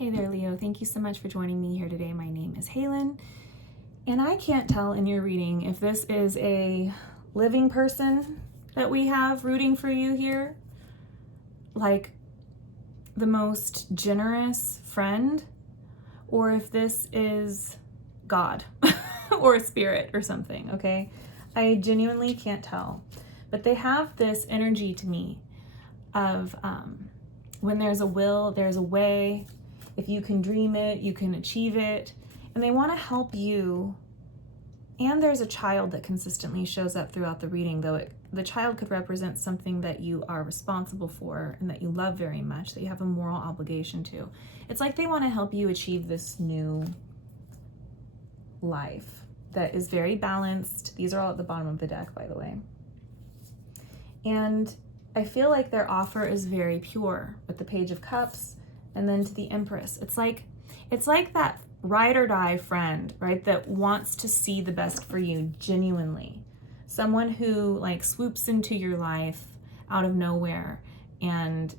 Hey there, Leo. Thank you so much for joining me here today. My name is Halen, and I can't tell in your reading if this is a living person that we have rooting for you here, like the most generous friend, or if this is God or a spirit or something, okay? I genuinely can't tell, but they have this energy to me of when there's a will, there's a way. If you can dream it, you can achieve it. And they want to help you. And there's a child that consistently shows up throughout the reading, though the child could represent something that you are responsible for and that you love very much, that you have a moral obligation to. It's like they want to help you achieve this new life that is very balanced. These are all at the bottom of the deck, by the way. And I feel like their offer is very pure with the Page of Cups and then to the Empress. It's like that ride or die friend, right? That wants to see the best for you genuinely. Someone who like swoops into your life out of nowhere and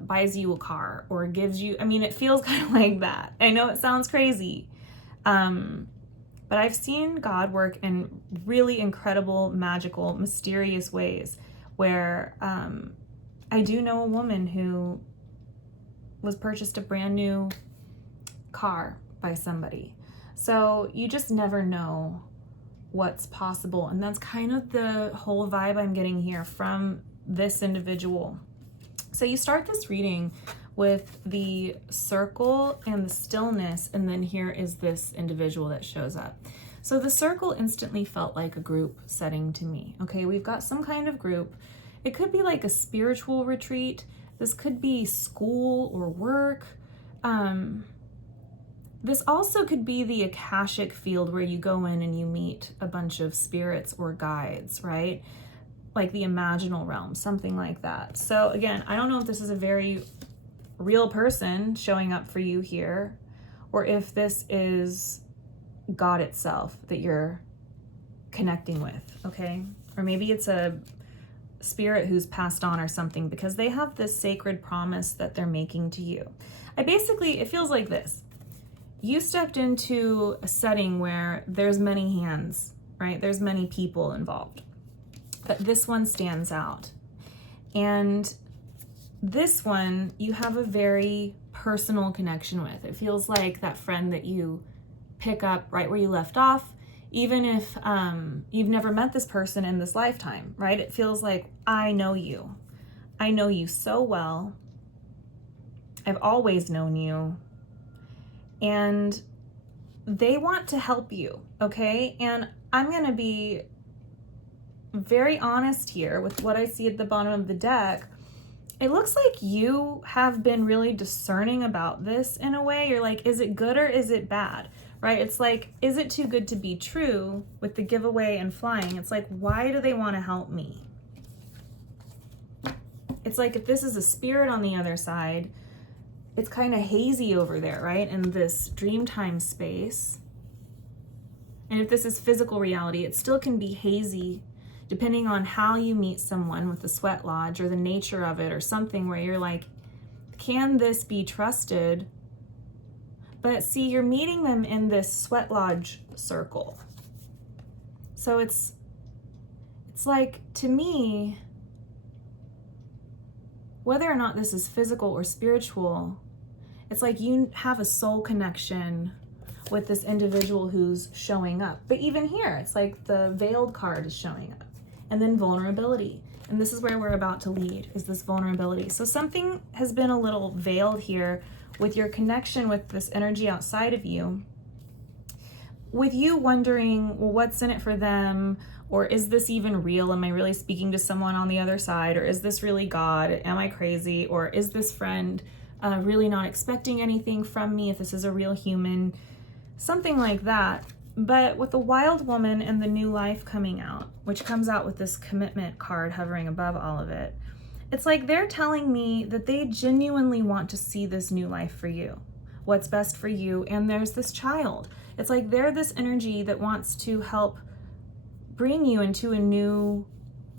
buys you a car or gives you, I mean, it feels kind of like that. I know it sounds crazy. But I've seen God work in really incredible, magical, mysterious ways where I do know a woman who was purchased a brand new car by somebody. So you just never know what's possible. And that's kind of the whole vibe I'm getting here from this individual. So you start this reading with the circle and the stillness, and then here is this individual that shows up. So the circle instantly felt like a group setting to me. Okay, we've got some kind of group. It could be like a spiritual retreat. This could be school or work. This also could be the Akashic field where you go in and you meet a bunch of spirits or guides, right? Like the imaginal realm, something like that. So again, I don't know if this is a very real person showing up for you here, or if this is God itself that you're connecting with, okay? Or maybe it's a spirit who's passed on or something, because they have this sacred promise that they're making to you. It feels like this. You stepped into a setting where there's many hands, right? There's many people involved, but this one stands out. And this one you have a very personal connection with. It feels like that friend that you pick up right where you left off, even if you've never met this person in this lifetime, right? It feels like, I know you. I know you so well. I've always known you. And they want to help you, okay? And I'm going to be very honest here with what I see at the bottom of the deck. It looks like you have been really discerning about this in a way. You're like, is it good or is it bad? Right? It's like, is it too good to be true with the giveaway and flying? It's like, why do they want to help me? It's like, if this is a spirit on the other side, it's kind of hazy over there, right? In this dreamtime space. And if this is physical reality, it still can be hazy depending on how you meet someone with the sweat lodge or the nature of it or something where you're like, can this be trusted? But see, you're meeting them in this sweat lodge circle. So it's like, to me, whether or not this is physical or spiritual, it's like you have a soul connection with this individual who's showing up. But even here, it's like the veiled card is showing up. And then vulnerability. And this is where we're about to lead, is this vulnerability. So something has been a little veiled here with your connection with this energy outside of you, with you wondering, well, what's in it for them? Or is this even real? Am I really speaking to someone on the other side? Or is this really God? Am I crazy? Or is this friend really not expecting anything from me if this is a real human? Something like that. But with the Wild Woman and the New Life coming out, which comes out with this commitment card hovering above all of it, it's like they're telling me that they genuinely want to see this new life for you, what's best for you. And there's this child. It's like they're this energy that wants to help bring you into a new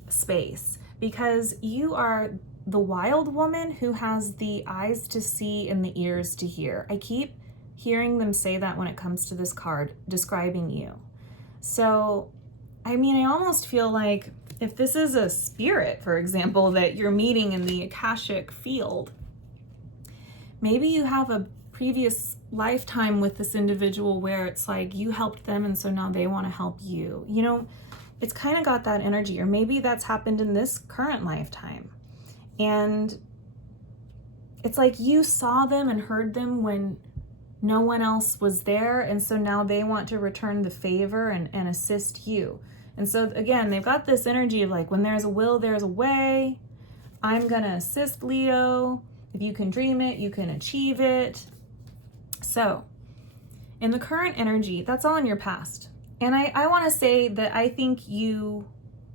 space, because you are the wild woman who has the eyes to see and the ears to hear. I keep hearing them say that when it comes to this card describing you. So, I mean, I almost feel like if this is a spirit, for example, that you're meeting in the Akashic field, maybe you have a previous lifetime with this individual where it's like you helped them and so now they want to help you. You know, it's kind of got that energy, or maybe that's happened in this current lifetime. And it's like you saw them and heard them when no one else was there, and so now they want to return the favor and assist you. And so again, they've got this energy of like, when there's a will, there's a way. I'm gonna assist, Leo. If you can dream it, you can achieve it. So in the current energy, that's all in your past. And I want to say that I think you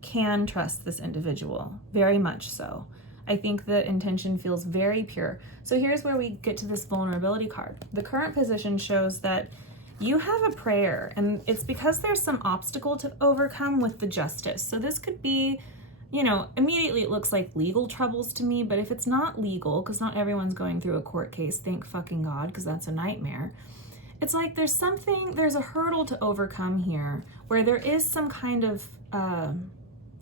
can trust this individual, very much so. I think the intention feels very pure. So here's where we get to this vulnerability card. The current position shows that you have a prayer, and it's because there's some obstacle to overcome with the justice. So this could be, you know, immediately it looks like legal troubles to me, but if it's not legal, because not everyone's going through a court case, thank fucking God, because that's a nightmare. It's like there's a hurdle to overcome here where there is some kind of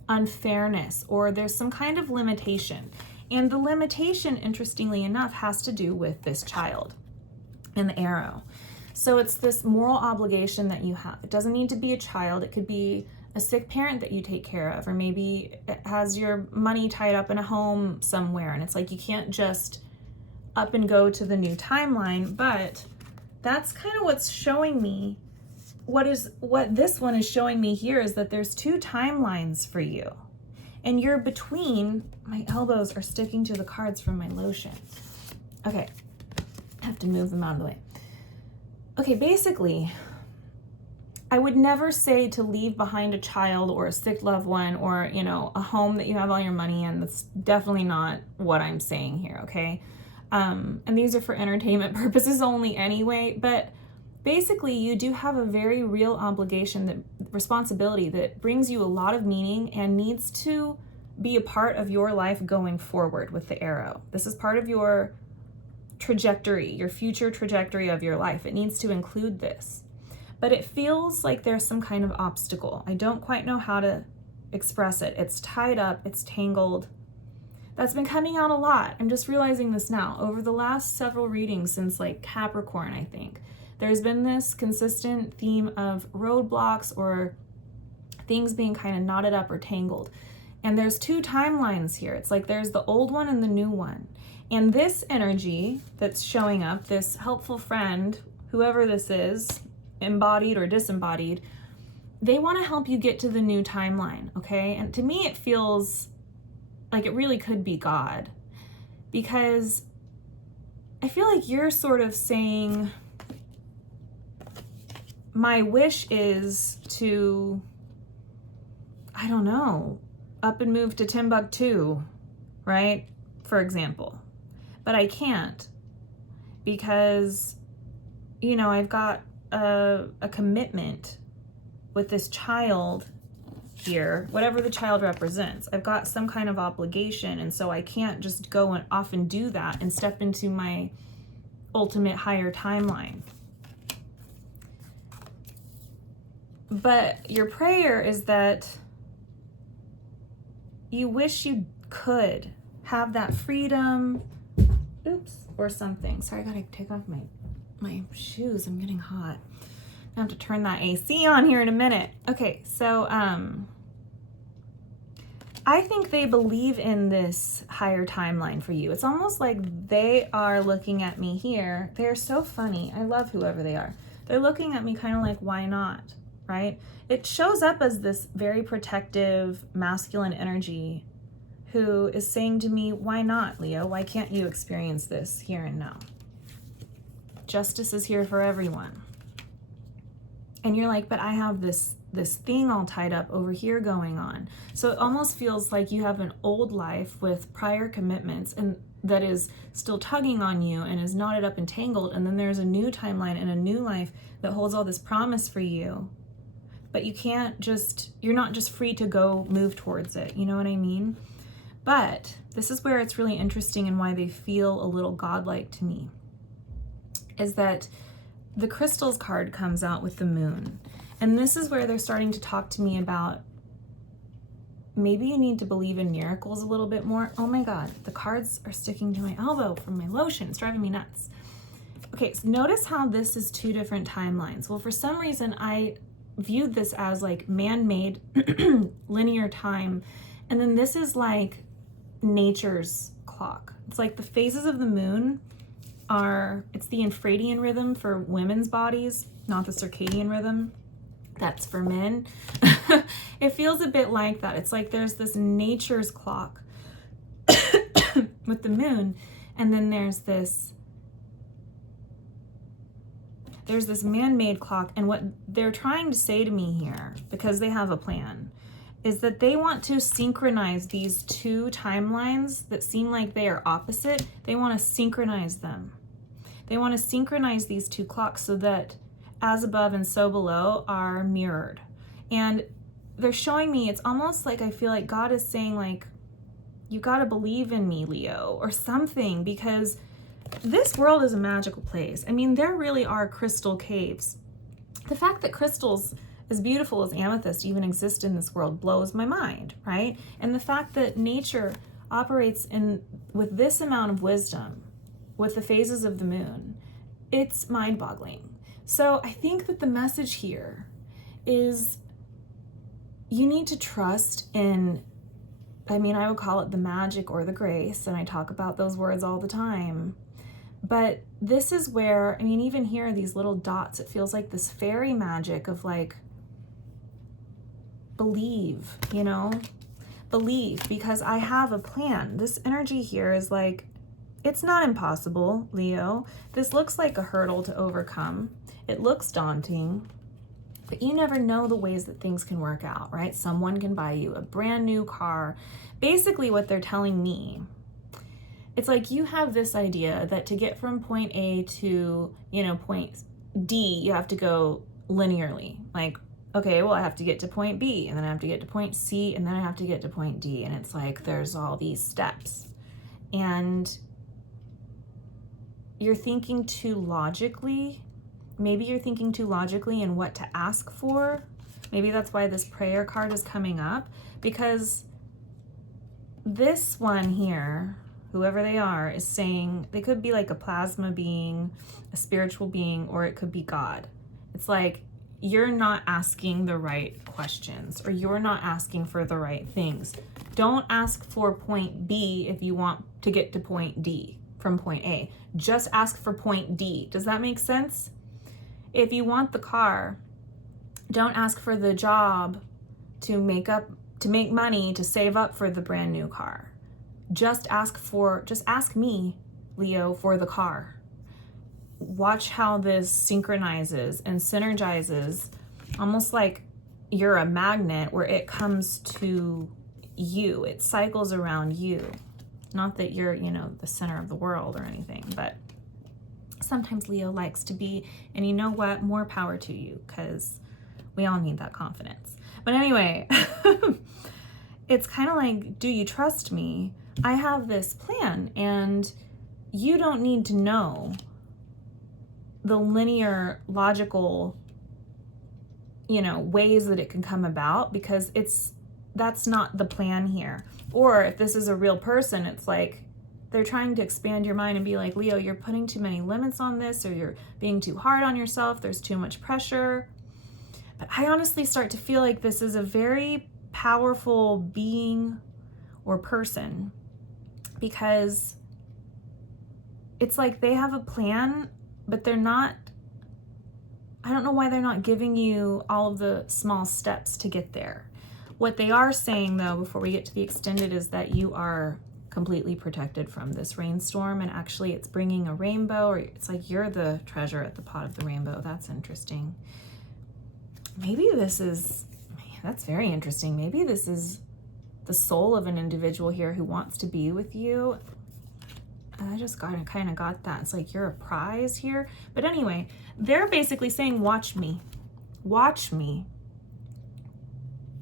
unfairness, or there's some kind of limitation. And the limitation, interestingly enough, has to do with this child and the arrow. So it's this moral obligation that you have. It doesn't need to be a child. It could be a sick parent that you take care of, or maybe it has your money tied up in a home somewhere. And it's like, you can't just up and go to the new timeline, but that's kind of what's showing me. What this one is showing me here is that there's two timelines for you, and you're between. My elbows are sticking to the cards from my lotion. Okay, I have to move them out of the way. Okay, basically, I would never say to leave behind a child or a sick loved one, or, you know, a home that you have all your money in. That's definitely not what I'm saying here, okay? And these are for entertainment purposes only anyway, but basically you do have a very real obligation, responsibility that brings you a lot of meaning and needs to be a part of your life going forward with the arrow. This is part of your trajectory, your future trajectory of your life. It needs to include this. But it feels like there's some kind of obstacle. I don't quite know how to express it. It's tied up, it's tangled. That's been coming out a lot. I'm just realizing this now. Over the last several readings since like Capricorn, I think, there's been this consistent theme of roadblocks or things being kind of knotted up or tangled. And there's two timelines here. It's like there's the old one and the new one. And this energy that's showing up, this helpful friend, whoever this is, embodied or disembodied, they want to help you get to the new timeline, okay? And to me, it feels like it really could be God, because I feel like you're sort of saying, my wish is to, I don't know, up and move to Timbuktu, right? For example. But I can't, because, you know, I've got a commitment with this child here, whatever the child represents. I've got some kind of obligation, and so I can't just go and off and do that and step into my ultimate higher timeline. But your prayer is that you wish you could have that freedom, or something. Sorry, I gotta take off my shoes. I'm getting hot. I have to turn that AC on here in a minute. Okay, so I think they believe in this higher timeline for you. It's almost like they are looking at me here. They're so funny. I love whoever they are. They're looking at me kind of like, why not, right? It shows up as this very protective, masculine energy who is saying to me, why not, Leo? Why can't you experience this here and now? Justice is here for everyone. And you're like, but I have this thing all tied up over here going on. So it almost feels like you have an old life with prior commitments and that is still tugging on you and is knotted up and tangled. And then there's a new timeline and a new life that holds all this promise for you. But you're not just free to go move towards it. You know what I mean? But this is where it's really interesting and why they feel a little godlike to me, is that the crystals card comes out with the moon. And this is where they're starting to talk to me about maybe you need to believe in miracles a little bit more. Oh my God, the cards are sticking to my elbow from my lotion. It's driving me nuts. Okay, so notice how this is two different timelines. Well, for some reason, I viewed this as like man-made linear time. And then this is like nature's clock. It's like the phases of the moon it's the infradian rhythm for women's bodies, not the circadian rhythm. That's for men. It feels a bit like that. It's like there's this nature's clock with the moon, and then there's this man-made clock. And what they're trying to say to me here, because they have a plan, is that they want to synchronize these two timelines that seem like they are opposite. They want to synchronize them. They want to synchronize these two clocks so that as above and so below are mirrored. And they're showing me, it's almost like I feel like God is saying, like, you got to believe in me, Leo, or something, because this world is a magical place. I mean, there really are crystal caves. The fact that crystals as beautiful as amethyst even exist in this world blows my mind, right? And the fact that nature operates with this amount of wisdom, with the phases of the moon, it's mind-boggling. So I think that the message here is you need to trust in, I mean, I would call it the magic or the grace, and I talk about those words all the time. But this is where, I mean, even here, these little dots, it feels like this fairy magic of like, believe, you know, believe, because I have a plan. This energy here is like, it's not impossible, Leo. This looks like a hurdle to overcome. It looks daunting, but you never know the ways that things can work out, right? Someone can buy you a brand new car. Basically what they're telling me, it's like you have this idea that to get from point A to, you know, point D, you have to go linearly. Like, okay, well, I have to get to point B, and then I have to get to point C, and then I have to get to point D. And it's like there's all these steps. And you're thinking too logically. Maybe you're thinking too logically in what to ask for. Maybe that's why this prayer card is coming up, because this one here, whoever they are, is saying they could be like a plasma being, a spiritual being, or it could be God. It's like you're not asking the right questions, or you're not asking for the right things. Don't ask for point B if you want to get to point D from point A. Just ask for point D. Does that make sense? If you want the car, don't ask for the job to make money to save up for the brand new car. Just ask me, Leo, for the car. Watch how this synchronizes and synergizes, almost like you're a magnet where it comes to you. It cycles around you. Not that you're, you know, the center of the world or anything, but sometimes Leo likes to be, and you know what? More power to you, because we all need that confidence. But anyway, it's kind of like, do you trust me? I have this plan, and you don't need to know the linear, logical, you know, ways that it can come about, because that's not the plan here. Or if this is a real person, it's like they're trying to expand your mind and be like, Leo, you're putting too many limits on this, or you're being too hard on yourself. There's too much pressure. But I honestly start to feel like this is a very powerful being or person, because it's like they have a plan, but they're not, I don't know why they're not giving you all of the small steps to get there. What they are saying, though, before we get to the extended, is that you are completely protected from this rainstorm, and actually it's bringing a rainbow, or it's like you're the treasure at the pot of the rainbow. That's interesting. Maybe this is, that's very interesting. Maybe this is the soul of an individual here who wants to be with you. I just kind of got that. It's like you're a prize here. But anyway, they're basically saying, watch me,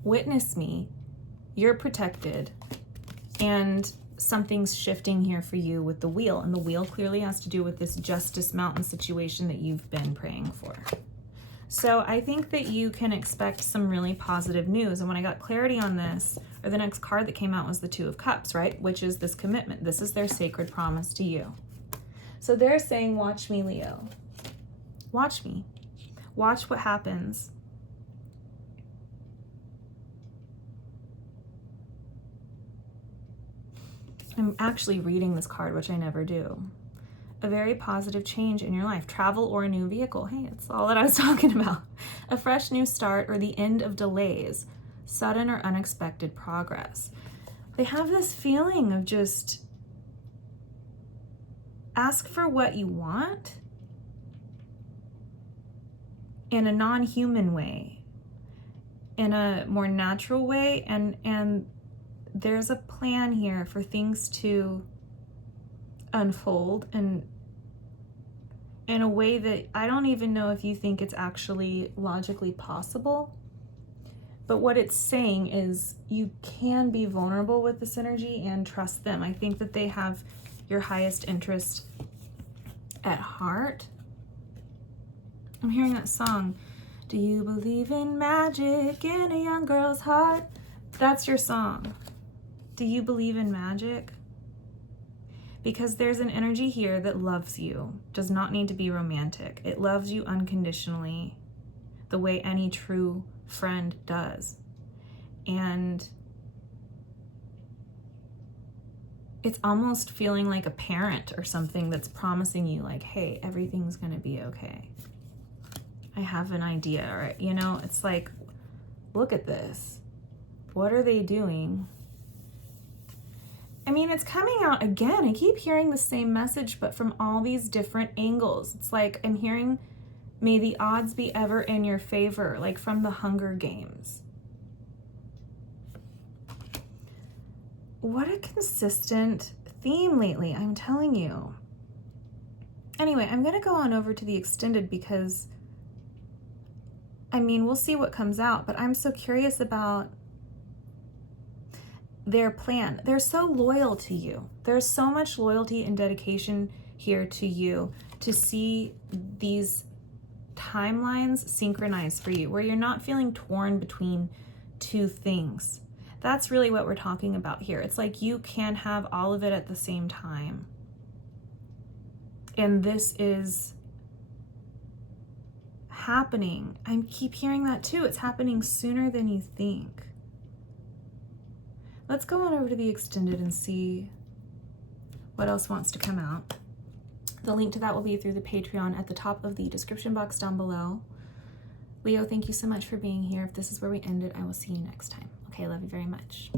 witness me. You're protected. And something's shifting here for you with the wheel. And the wheel clearly has to do with this Justice Mountain situation that you've been praying for. So I think that you can expect some really positive news. And when I got clarity on this, or the next card that came out was the Two of Cups, right? Which is this commitment. This is their sacred promise to you. So they're saying, watch me, Leo. Watch me. Watch what happens. I'm actually reading this card, which I never do. A very positive change in your life. Travel or a new vehicle. Hey, it's all that I was talking about. A fresh new start or the end of delays. Sudden or unexpected progress. They have this feeling of just ask for what you want in a non-human way, in a more natural way, and there's a plan here for things to unfold and in a way that I don't even know if you think it's actually logically possible. But what it's saying is you can be vulnerable with this energy and trust them. I think that they have your highest interest at heart. I'm hearing that song, do you believe in magic in a young girl's heart? That's your song. Do you believe in magic? Because there's an energy here that loves you, does not need to be romantic. It loves you unconditionally, the way any true friend does. And it's almost feeling like a parent or something that's promising you like, hey, everything's gonna be okay. I have an idea, or, you know, it's like, look at this. What are they doing? I mean, it's coming out again. I keep hearing the same message, but from all these different angles. It's like I'm hearing, may the odds be ever in your favor, like from the Hunger Games. What a consistent theme lately, I'm telling you. Anyway, I'm going to go on over to the extended because, I mean, we'll see what comes out, but I'm so curious about their plan. They're so loyal to you. There's so much loyalty and dedication here to you to see these timelines synchronize for you, where you're not feeling torn between two things. That's really what we're talking about here. It's like you can have all of it at the same time. And this is happening. I keep hearing that too. It's happening sooner than you think. Let's go on over to the extended and see what else wants to come out. The link to that will be through the Patreon at the top of the description box down below. Leo, thank you so much for being here. If this is where we end it, I will see you next time. Okay, love you very much.